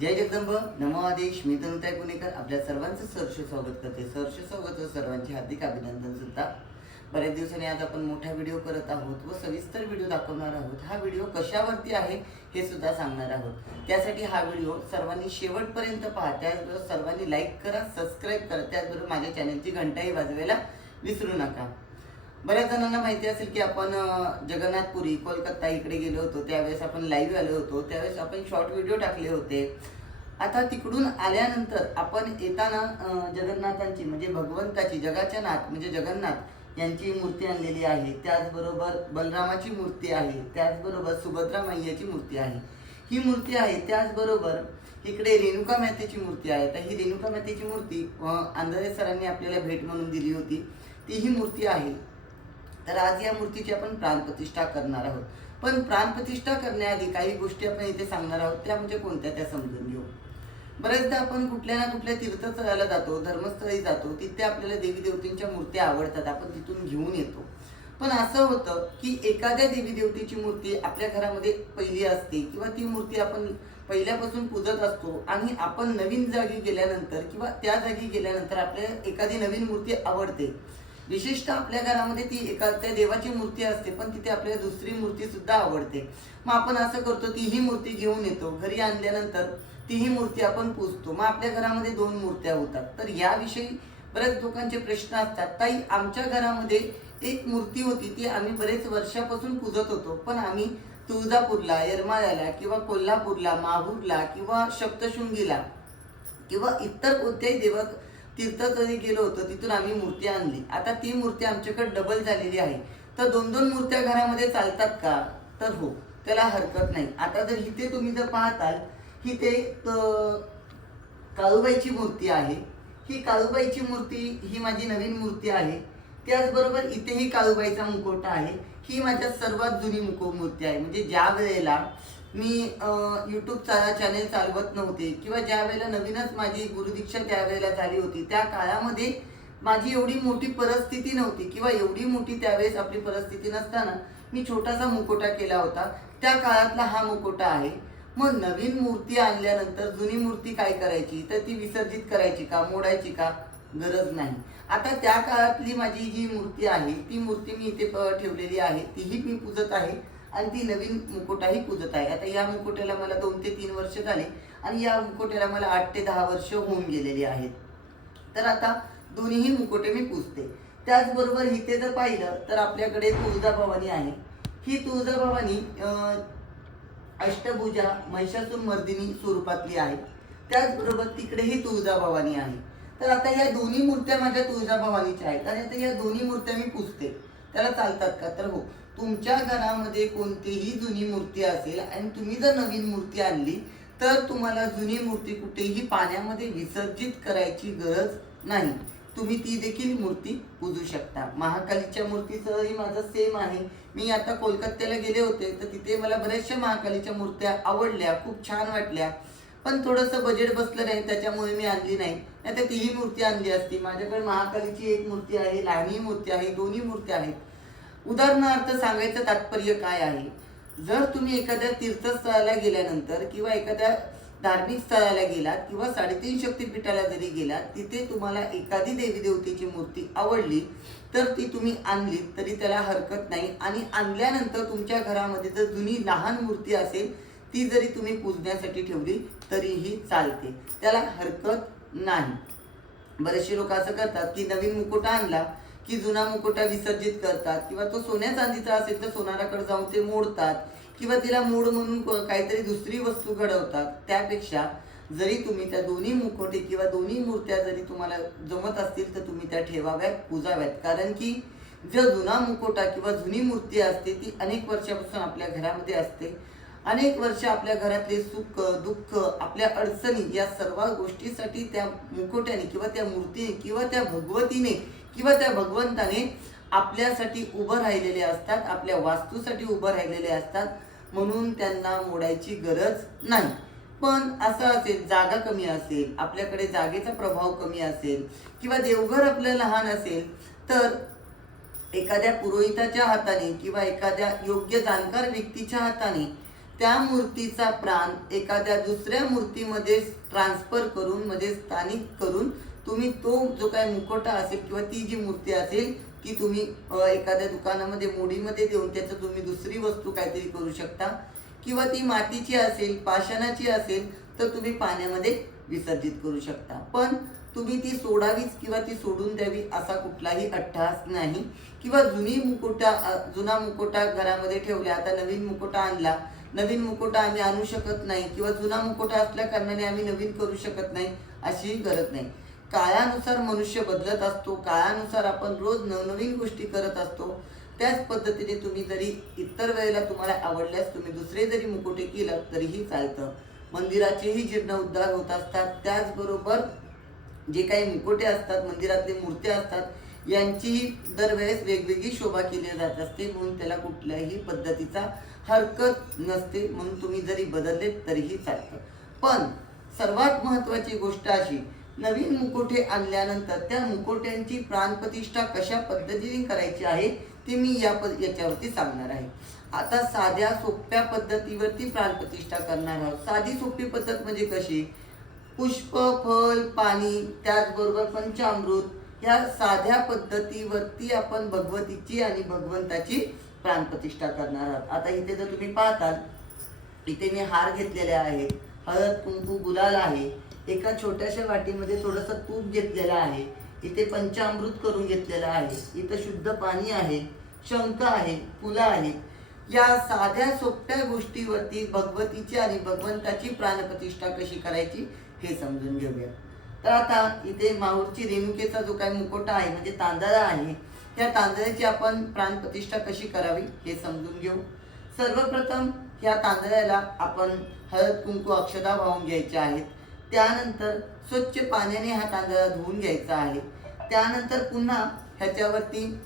जय जगदंब नमो आदेश. मी तनुताई पुणेकर आपल्या सर्वांचं सहर्ष स्वागत करते. सहर्ष स्वागत सर्वांचे हार्दिक अभिनंदन सुद्धा. बऱ्याच दिवसांनी आज आपण मोठा व्हिडिओ करत आहोत व सविस्तर व्हिडिओ दाखवणार आहोत. हा व्हिडिओ कशावरती आहे हे सुद्धा सांगणार आहोत. त्यासाठी हा व्हिडिओ सर्वांनी शेवटपर्यंत पहा. त्याचबरोबर सर्वांनी लाईक करा, सबस्क्राईब करा. त्याचबरोबर माझ्या चॅनलची घंटाही वाजवायला विसरू नका. बऱ्याच जणांना माहिती असेल की आपण जगन्नाथपुरी कोलकाता इकडे गेलो होतो. त्यावेळेस आपण लाईव्ह आलो होतो. त्यावेळेस आपण शॉर्ट व्हिडिओ टाकले होते. आता तिकडून आल्यानंतर आपण येताना जगन्नाथांची म्हणजे भगवंताची जगाच्या नाथ म्हणजे जगन्नाथ यांची मूर्ती आणलेली आहे. त्याचबरोबर बलरामाची मूर्ती आहे. त्याचबरोबर सुभद्रा मैयाची मूर्ती आहे. ही मूर्ती आहे. त्याचबरोबर इकडे रेणुका मातेची मूर्ती आहे. तर ही रेणुका मातेची मूर्ती आंधळे सरांनी आपल्याला भेट म्हणून दिली होती. ती ही मूर्ती आहे. तर आज या मूर्तीची आपण प्राणप्रतिष्ठा करणार आहोत. पण प्राणप्रतिष्ठा करण्याआधी काही गोष्टी आपण इथे सांगणार आहोत. त्या म्हणजे कोणत्या त्या समजून घेऊ. बरेचदा आपण कुठल्या ना कुठल्या तीर्थस्थळाला जातो, धर्मस्थळी जातो. तिथे आपल्याला देवी देवतींच्या मूर्त्या आवडतात. आपण तिथून घेऊन येतो. पण असं होतं की एखाद्या देवी देवतेची मूर्ती आपल्या घरामध्ये पहिली असते किंवा ती मूर्ती आपण पहिल्यापासून पूजत असतो आणि आपण नवीन जागी गेल्यानंतर किंवा त्या जागी गेल्यानंतर आपल्याला एखादी नवीन मूर्ती आवडते. विशेषतः आपल्या घरामध्ये ती एखाद्या देवाची मूर्ती असते पण तिथे आपल्याला दुसरी मूर्ती सुद्धा आवडते. मग आपण असं करतो, ती ही मूर्ती घेऊन येतो. घरी आणल्यानंतर ती ही मूर्ती आपण पूजतो. मग आपल्या घरामध्ये दोन मूर्त्या होतात. तर याविषयी बऱ्याच लोकांचे प्रश्न असतात. ताई, आमच्या घरामध्ये एक मूर्ती होती, ती आम्ही बरेच वर्षापासून पूजत होतो. पण आम्ही तुळजापूरला, येरमाळ्याला किंवा कोल्हापूरला, माहूरला किंवा सप्तशृंगीला किंवा इतर कोणत्याही देव तीर्थस्थळी गेलो होतो, तिथून आम्ही मूर्ती आणली. आता ती मूर्ती आमच्याकडे डबल झालेली आहे. तर दोन दोन मूर्त्या घरामध्ये चालतात का? तर हो, त्याला हरकत नाही. आता जर इथे तुम्ही जर पाहताल, इथे काळूबाईची मूर्ती आहे. ही काळूबाईची मूर्ती ही माझी नवीन मूर्ती आहे. त्याचबरोबर इथेही काळूबाईचा मुखवटा आहे. ही माझ्या सर्वात जुनी मूर्ती आहे. म्हणजे ज्या वेळेला मी यूट्यूबचा चॅनेल चालवत नव्हते किंवा ज्या वेळेला नवीनच माझी गुरुदीक्षा त्यावेळेला झाली होती, त्या काळामध्ये माझी एवढी मोठी परिस्थिती नव्हती किंवा एवढी मोठी त्यावेळेस आपली परिस्थिती नसताना मी छोटासा मुखवटा केला होता. त्या काळातला हा मुखवटा आहे. मग नवीन मूर्ती आणल्यानंतर जुनी मूर्ती काय करायची? तर ती विसर्जित करायची का, मोडायची का? गरज नाही. आता त्या काळातली माझी जी मूर्ती आहे ती मूर्ती मी इथे ठेवलेली आहे. तीही मी पूजत आहे आणि ती नवीन मुकुटाही पूजत आहे. आता या मुकुट्याला मला 2 ते 3 वर्ष झाले आणि या मुकुट्याला मला 8 ते 10 वर्ष होऊन गेलेली आहेत. तर आता दोन्हीही मुकुटे मी पूजते. त्याचबरोबर इथे जर पाहिलं तर आपल्याकडे तुळजाभवानी आहे. ही तुळजाभवानी अष्टभुजा महिषासुर मर्दिनी स्वरूपातली आहे. त्याचबरोबर तिकडेही तुळजाभवानी आहे. तर आता या दोन्ही मूर्त्या माझ्या तुळजाभवानीच्या आहेत आणि आता या दोन्ही मूर्त्या मी पूजते. त्याला चालतात का? तर हो, तुमच्या घरामध्ये कोणतीही जुनी मूर्ती असेल आणि तुम्ही जर नवीन मूर्ती आणली तर तुम्हाला जुनी मूर्ती कुठेही पाण्यामध्ये विसर्जित करायची गरज नाही. तुम्ही ती देखील मूर्ती पूजू शकता. महाकालीच्या मूर्तीचंही माझं सेम आहे. मी आता कोलकात्याला गेले होते तर तिथे मला बऱ्याचशा महाकालीच्या मूर्त्या आवडल्या, खूप छान वाटल्या. पण थोडंसं बजेट बसलं नाही, त्याच्यामुळे मी आणली नाही. नाहीतर तीही मूर्ती आणली असती. माझ्याकडे महाकालीची एक मूर्ती आहे, लहानही मूर्ती आहे, दोन्ही मूर्त्या आहेत. उदाहरणार्थ सांगायचं तात्पर्य काय आहे? जर तुम्ही एखाद्या तीर्थस्थळाला गेल्यानंतर किंवा एखाद्या धार्मिक स्थळाला गेलात किंवा 3.5 शक्तिपीठाला जरी गेलात, तिथे तुम्हाला एखादी देवी देवतेची मूर्ती आवडली तर ती तुम्ही आणली तरी त्याला हरकत नाही. आणि आणल्यानंतर तुमच्या घरामध्ये जर जुनी लहान मूर्ती असेल ती जरी तुम्ही पूजण्यासाठी ठेवली तरीही चालते, त्याला हरकत नाही. बरेचसे लोक असं करतात की नवीन मुकुटा आणला की जुना मुकुटा विसर्जित करतात किंवा तो सोन्या चांदीचा असेल तर सोनाराकडे जाऊन ते मोडतात किंवा तिला मोड म्हणून काहीतरी दुसरी वस्तू घडवतात. त्यापेक्षा जरी तुम्ही त्या दोन्ही मुखवटे किंवा दोन्ही मूर्त्या जरी तुम्हाला जमत असतील तर तुम्ही त्या ठेवाव्यात, पूजाव्यात. कारण की जो जुना मुखवटा किंवा जुनी मूर्ती असते ती अनेक वर्षापासून आपल्या घरामध्ये असते. अनेक वर्ष आपल्या घरातले सुख दुःख, आपल्या अडचणी या सर्व गोष्टीसाठी त्या मुखवट्याने किंवा त्या मूर्तीने किंवा त्या भगवतीने किंवा त्या भगवंताने आपल्यासाठी उभं राहिलेले असतात, आपल्या वास्तूसाठी उभं राहिलेले असतात. म्हणून त्यांना मोडायची गरज नाही. पण असं असेल, जागा कमी असेल, आपल्याकडे जागेचा प्रभाव कमी असेल किंवा देवघर आपलं लहान असेल तर एखाद्या पुरोहिताच्या हाताने किंवा एखाद्या योग्य जाणकार व्यक्तीच्या हाताने त्या मूर्तीचा प्राण एखाद्या दुसऱ्या मूर्तीमध्ये ट्रान्सफर करून म्हणजे स्थानिक करून तुम्ही तो जो काही मुखवटा असेल किंवा ती जी मूर्ती असेल ती तुम्ही एखाद्या दुकानामध्ये मोडीमध्ये देऊन त्याचं तुम्ही दुसरी वस्तू काहीतरी करू शकता, किंवा ती मातीची असेल पाषाणाची असेल तर तुम्ही पाण्यामध्ये विसर्जित करू शकता. पण तुम्ही ती सोडावीच किंवा ती सोडून द्यावी असा कुठलाही अट्टहास नाही. किंवा जुना मुखवटा घरामध्ये ठेवला, आता नवीन मुखवटा आणला, नवीन मुखवटा आम्ही आणू शकत नाही किंवा जुना मुखवटा असल्या कारणाने आम्ही नवीन करू शकत नाही अशी गरज नाही. काळानुसार मनुष्य बदलत असतो, काळानुसार आपण रोज नवनवीन गोष्टी करत असतो. त्याच पद्धतीने तुम्ही जरी इतर वेळेला तुम्हाला आवडल्यास तुम्ही दुसरे जरी मुखवटे केलं तरीही चालतं. मंदिराचेही जीर्णोद्धार होत असतात. त्याचबरोबर जे काही मुखवटे असतात, मंदिरातले मूर्त्या असतात, यांचीही दरवेळेस वेगवेगळी शोभा केली जात असते. म्हणून त्याला कुठल्याही पद्धतीचा हरकत नसते. म्हणून तुम्ही जरी बदलले तरीही चालतं. पण सर्वात महत्त्वाची गोष्ट अशी, नवीन मुखवटे आणल्यानंतर त्या मुखवट्यांची प्राणप्रतिष्ठा कशा पद्धतीने करायची आहे ते मी याच्यावरती सांगणार आहे. आता साध्या सोप्या पद्धतीवरती प्राणप्रतिष्ठा करणार आहोत. साधी सोपी पद्धत म्हणजे कशी, पुष्प, फल, पाणी, त्याचबरोबर पंचामृत या साध्या पद्धतीवरती आपण भगवतीची आणि भगवंताची प्राणप्रतिष्ठा करणार आहोत. आता इथे जर तुम्ही पाहताल, इथे मी हार घेतलेले आहेत, हळद कुंकू गुलाल आहे, एका छोट्याशा वाटीमध्ये थोडंसं तूप घेतलेलं आहे, इथे पंचामृत करून घेतलेलं आहे, इथं शुद्ध पाणी आहे, शंख आहे, फुलं आहेत. या साध्या सोप्या गोष्टीवरती भगवतीची आणि भगवंताची प्राणप्रतिष्ठा कशी करायची हे समजून घेऊया. तर आता इथे माहूरची रेणुकेचा जो काही मुखवटा आहे म्हणजे तांदळा आहे, त्या तांदळाची आपण प्राणप्रतिष्ठा कशी करावी हे समजून घेऊ. सर्वप्रथम या तांदळाला आपण हळद कुंकू अक्षता वाहून घ्यायच्या आहेत. त्यानंतर स्वच्छ पाण्याने हा तांदळा धुवून घ्यायचा आहे. त्यानंतर पुन्हा ह्याच्यावरती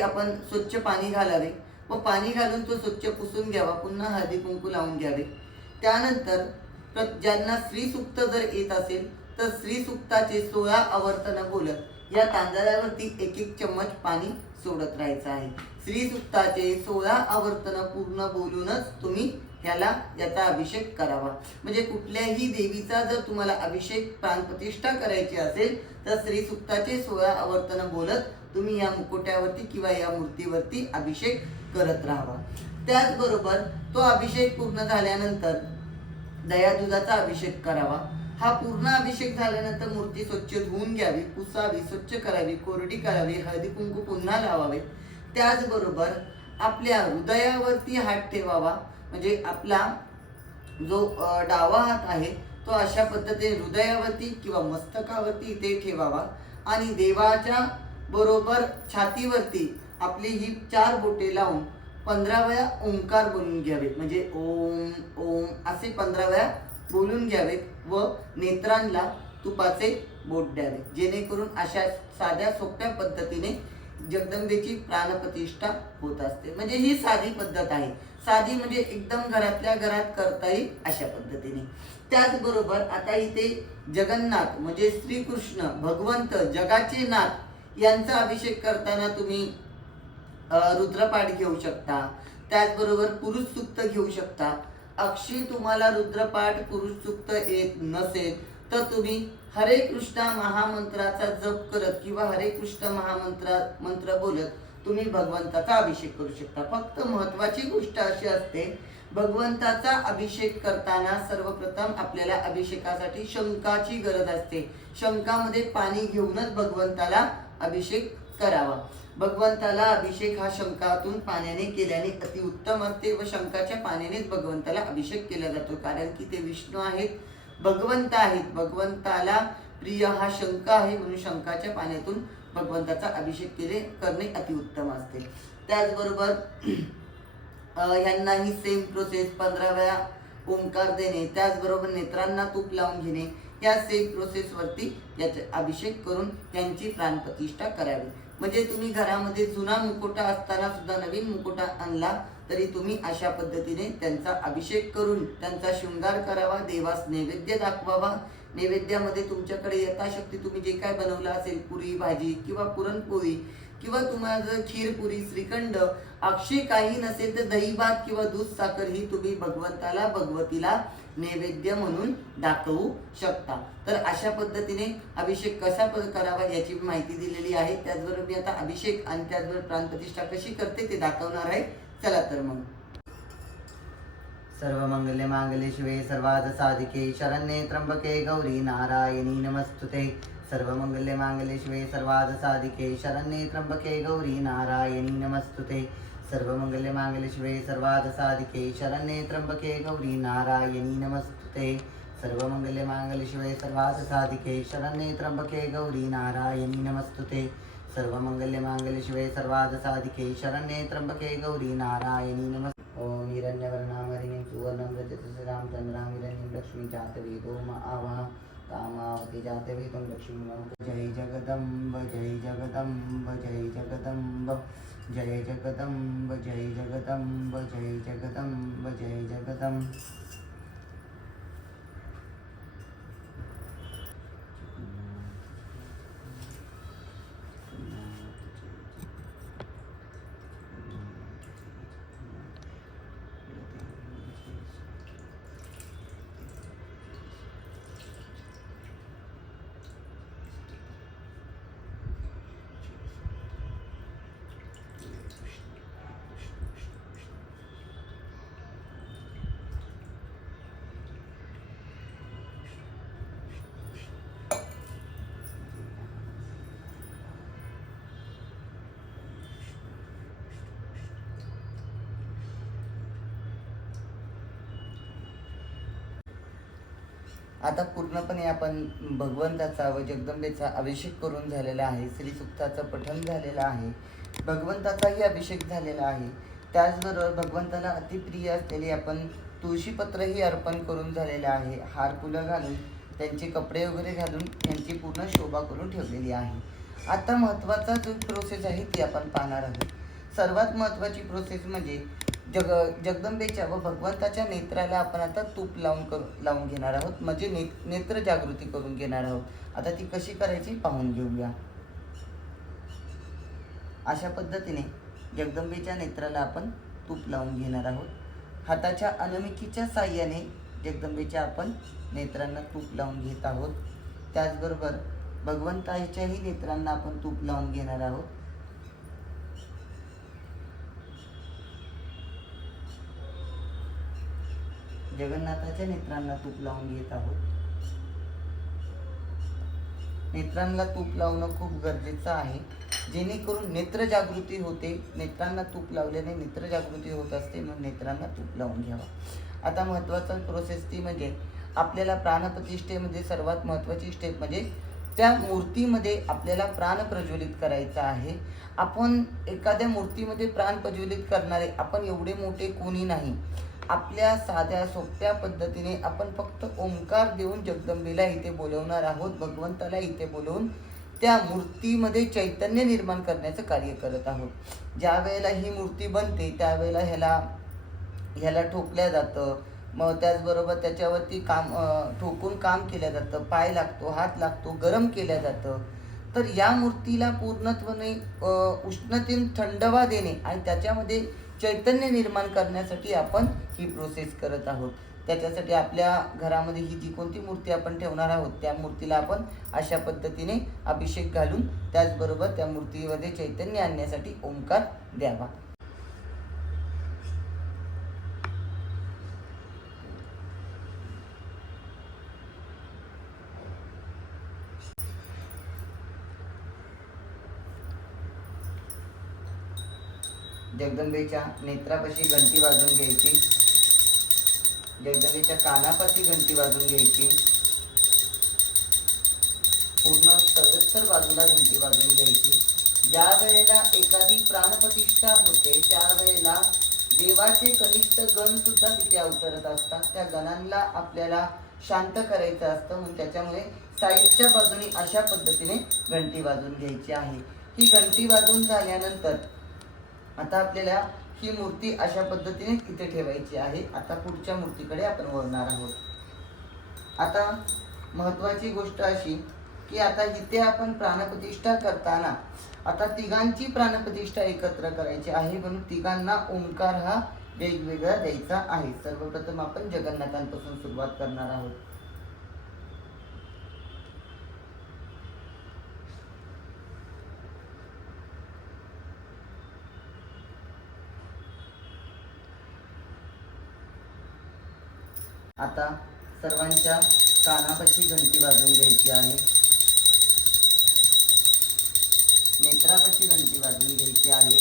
आपण स्वच्छ पाणी घालावे व पाणी घालून तो स्वच्छ पुसून घ्यावा. पुन्हा हळदी कुंकू लावून घ्यावे. त्यानंतर ज्यांना श्री सूक्त जर येत असेल तर श्री सूक्ताचे 16 आवर्तन बोलत या तांदळावरती एक एक चम्मच पाणी सोडत राहायचं आहे. श्री सूक्ताचे 16 आवर्तन पूर्ण बोलूनच तुम्ही याचा अभिषेक करावा. म्हणजे कुठल्याही देवीचा जर तुम्हाला अभिषेक प्राणप्रतिष्ठा करायची असेल तर श्री सूक्ताचे 16 आवर्तन बोलत तुम्ही या मुखवट्यावरती किंवा या मूर्तीवरती अभिषेक करत राहावा. त्याचबरोबर तो अभिषेक पूर्ण झाल्यानंतर दया दुधाचा अभिषेक करावा. हा पूर्ण अभिषेक झाल्यानंतर मूर्ती स्वच्छ धुवून घ्यावी, पुसावी, स्वच्छ करावी, कोरडी करावी, हळदी कुंकू पुन्हा लावावे. त्याचबरोबर आपल्या हृदयावरती हात ठेवावा. म्हणजे आपला जो डावा हात आहे तो अशा पद्धतीने हृदयावरती किंवा मस्तकावरती इथे ठेवावा आणि देवाच्या बरोबर छातीवरती आपली ही 4 बोटे लावून 15 वेळा ओंकार बोलून घ्यावेत. म्हणजे ओम ओम असे 15 वेळा बोलून घ्यावेत व नेत्रांना तुपाचे बोट द्यावे. जेणेकरून अशा साध्या सोप्या पद्धतीने जगदंबेची प्राणप्रतिष्ठा होत असते. म्हणजे ही साधी पद्धत आहे. साधी म्हणजे एकदम घरातल्या घरात करता येईल अशा पद्धतीने. त्याचबरोबर आता इथे जगन्नाथ म्हणजे श्रीकृष्ण भगवंत जगाचे नाथ यांचा अभिषेक करताना तुम्ही रुद्रपाठ घेऊ शकता. त्याचबरोबर पुरुष सूक्त घेऊ शकता. अक्षी तुम्हाला रुद्रपाठ पुरुष सूक्त येत नसेल तर तुम्ही हरे कृष्णा महामंत्राचा जप करत किंवा हरे कृष्ण मंत्र बोलत तुम्ही भगवंताचा अभिषेक करू शकता. फक्त महत्त्वाची गोष्ट अशी असते, भगवंताचा अभिषेक करताना सर्वप्रथम आपल्याला अभिषेकासाठी शंखाची गरज असते. शंखामध्ये पाणी घेऊनच भगवंताला अभिषेक करावा. भगवंताला अभिषेक हा शंखातून पाण्याने केल्याने अतिउत्तम असते व शंखाच्या पाण्यानेच भगवंताला अभिषेक केला जातो. कारण की ते विष्णू आहेत, भगवंत आहेत. भगवंताला प्रिय हा शंख आहे म्हणून शंखाच्या पाण्यातून भगवंताचा अभिषेक करणे अतिउत्तम असते. त्याचबरोबर यांनाही सेम प्रोसेस 15 वेळा ओंकार देणे, त्याचबरोबर नेत्रांना तूप लावून घेणे, या सेम प्रोसेसवरती याचे अभिषेक करून त्यांची प्राणप्रतिष्ठा करावी. म्हणजे तुम्ही घरामध्ये जुना मुखवटा असताना सुद्धा नवीन मुखवटा आणला तरी तुम्ही अशा पद्धतीने त्यांचा अभिषेक करून त्यांचा शृंगार करावा. देवास नैवेद्य दाखवावा. नैवेद्यामध्ये तुमच्याकडे यथाशक्ती तुम्ही जे काय बनवलं असेल, पुरी भाजी किंवा पुरणपोळी किंवा तुम्हाला जर खीर पुरी श्रीखंड अक्षय काही नसेल तर दही भात किंवा दूध साखर ही तुम्ही भगवंताला भगवतीला नैवेद्य म्हणून दाखवू शकता। तर अशा पद्धतीने अभिषेक कसा करावा याची माहिती दिलेली आहे। त्याचबरोबर मी आता अभिषेक आणि त्याचबरोबर प्राणप्रतिष्ठा कशी करते ते दाखवणार आहे। चला तर मग। सर्व मंगल्य मांगल्ये शिवे सर्वार्थ साधिके शरण्ये त्र्यंबके गौरी नारायणी नमस्तुते। सर्व मंगल्य मांगल्ये शिवे सर्वार्थ साधिके शरण्ये त्र्यंबके गौरी नारायणी नमस्तुते। सर्व मंगल्य मांगल्ये शिवे सर्वार्थ साधिके शरण्ये त्र्यंबके गौरी नारायणी नमस्तुते। सर्व मंगल्य मांगल्ये शिवे सर्वार्थ साधिके शरण्ये त्र्यंबके गौरी नारायणी नमस्तुते। सर्व मंगल्य मांगल्ये शिवे सर्वार्थ साधिके शरण्ये त्र्यंबके गौरी नारायणी नमस्तुते। ओम हिरण्यवर्णामरिणीं सुवर्णं रजतं रामचन्द्रां हिरण्यं लक्ष्मी जातवेदो आवाह कामावती जातवेदं लक्ष्मी। जय जगदम्ब जय जगदम्ब जय जगदम्ब जय जगदम्ब जय जगदम्ब जय जगदम्ब जय जगदम्ब। आता पूर्णपणे आपण भगवंताचा व जगदंबेचा अभिषेक करून झालेला आहे। श्रीसुक्ताचं पठण झालेलं आहे। भगवंताचाही अभिषेक झालेला आहे। त्याचबरोबर भगवंताला अतिप्रिय असलेले आपण तुळशीपत्रही अर्पण करून झालेलं आहे। हार फुलं घालून त्यांचे कपडे वगैरे घालून त्यांची पूर्ण शोभा करून ठेवलेली आहे। आता महत्त्वाचा जो प्रोसेस आहे ती आपण पाहणार आहोत। सर्वात महत्त्वाची प्रोसेस म्हणजे जगदंबेच्या व भगवंताच्या नेत्राला आपण आता तूप लावून घेणार आहोत, म्हणजे नेत्र जागृती करून घेणार आहोत। आता ती कशी करायची पाहून घेऊया। अशा पद्धतीने जगदंबेच्या नेत्राला आपण तूप लावून घेणार आहोत। हाताच्या अनामिकेच्या साहाय्याने जगदंबेच्या आपण नेत्रांना तूप लावून घेत आहोत। त्याचबरोबर भगवंताच्याही नेत्रांना आपण तूप लावून घेणार आहोत। जगन्नाथाच्या नेत्रांना तूप लावून घेत आहोत। नेत्रांना तूप लावणं खूप गरजेचं आहे, जेणेकरून नेत्र जागृती होते। नेत्रांना तूप लावल्याने नेत्र जागृती होत असते, म्हणून नेत्रांना तूप लावून घ्यावा। आता महत्त्वाचा प्रोसेस ती म्हणजे आपल्याला प्राणप्रतिष्ठेमध्ये सर्वात महत्त्वाची स्टेप म्हणजे त्या मूर्तीमध्ये आपल्याला प्राण प्रज्वलित करायचा आहे। आपण एखाद्या मूर्तीमध्ये प्राण प्रज्वलित करणारे आपण एवढे मोठे कोणी नाही। आपल्या साध्या सोप्या पद्धतीने आपण फक्त ओंकार देऊन जगदंबेला इथे बोलवणार आहोत। भगवंताला इथे बोलवून त्या मूर्तीमध्ये चैतन्य निर्माण करण्याचं कार्य करत आहोत। ज्या वेळेला ही मूर्ती बनते त्यावेळेला ह्याला ठोकल्या जातं, मग त्याचबरोबर त्याच्यावरती ठोकून काम केलं जातं, पाय लागतो, हात लागतो, गरम केलं जातं। तर या मूर्तीला पूर्णत्वाने उष्णतेने थंडवा देणे आणि त्याच्यामध्ये चैतन्य निर्माण करण्यासाठी आपण ही प्रोसेस करत आहोत। त्याच्यासाठी आपल्या घरामध्ये ही जी कोणती मूर्ती आपण ठेवणार आहोत त्या मूर्तीला आपण अशा पद्धतीने अभिषेक घालून त्याचबरोबर त्या मूर्तीमध्ये चैतन्य आणण्यासाठी ओंकार द्यावा। जगदंबेच्या नेत्रापाशी घंटी वाजवून घ्यायची, जगदंबेच्या कानापाशी घंटी वाजवून घ्यायची, पूर्ण सर्वस्तर बाजूला घंटी वाजवून घ्यायची। ज्या वेळेला एखादी प्राणप्रतिष्ठा होते त्यावेळेला देवाचे कनिष्ठ गण सुद्धा तिथे अवतरत असतात। त्या गणांना आपल्याला शांत करायचं असतं, म्हणून त्याच्यामुळे साईडच्या बाजूने अशा पद्धतीने घंटी वाजवून घ्यायची आहे। ही घंटी वाजवून झाल्यानंतर आता आपल्याला ही मूर्ती अशा पद्धतीने इथे ठेवायची आहे। आता पुढच्या मूर्तीकडे आपण वळणार आहोत। आता महत्त्वाची गोष्ट अशी की आता इथे आपण प्राणप्रतिष्ठा करताना आता तिघांची प्राणप्रतिष्ठा एकत्र करायची आहे, म्हणून तिघांना ओंकार हा वेगवेगळा द्यायचा आहे. सर्वप्रथम आपण जगन्नाथांपासून सुरुवात करणार आहोत. आता सर्वांच्या कानापाशी घंटी वाजवून घ्यायची आहे, नेत्रापाशी घंटी वाजवून घ्यायची आहे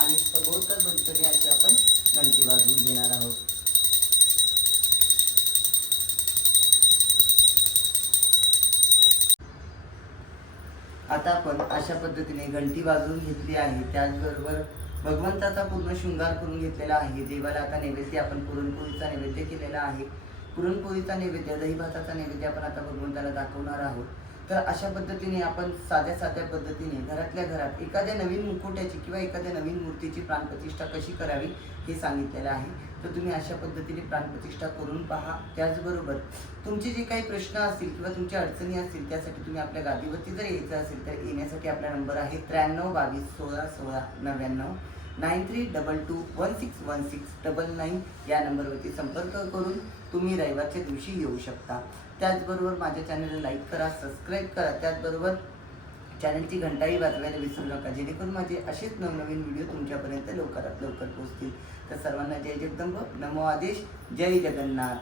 आणि सभोवताल भरतरी अशी आपण घंटी वाजवून घेणार आहोत. आता आपण अशा पद्धतीने घंटी वाजवून घेतली आहे. त्याचबरोबर भगवंताचा पूर्ण शृंगार करून घेतलेला आहे. देवाला आता नैवेद्य आपण पुरणपोळीचा नैवेद्य केलेला आहे. पुरणपोळीचा नैवेद्य, दही भाताचा नैवेद्य आपण आता भगवंताला दाखवणार आहोत. तर अशा पद्धतीने आपण साध्या पद्धतीने घरातल्या घरात एखाद्या नवीन मुकुट्याची किंवा एखाद्या नवीन मूर्तीची प्राणप्रतिष्ठा कशी करावी हे सांगितलेलं आहे. तर तुम्ही अशा पद्धतीने प्राणप्रतिष्ठा करून पहा. त्याचबरोबर तुमचे जे काही प्रश्न असतील किंवा तुमच्या अडचणी असतील त्यासाठी तुम्ही आपल्या गादीवरती जर यायचं असेल तर येण्यासाठी आपला नंबर आहे 93 22 16 16 99 9322161699 या नंबरवरती संपर्क करून तुम्ही रविवारच्या दिवशी येऊ शकता. त्याचबरोबर माझ्या चॅनलला लाईक करा, सबस्क्राईब करा. त्याचबरोबर चॅनलची घंटाही वाजवायला विसरू नका, जेणेकरून माझे असेच नवनवीन व्हिडिओ तुमच्यापर्यंत लवकरात लवकर पोहोचतील. तर सर्वांना जय जगदंब, नमो आदेश, जय जगन्नाथ.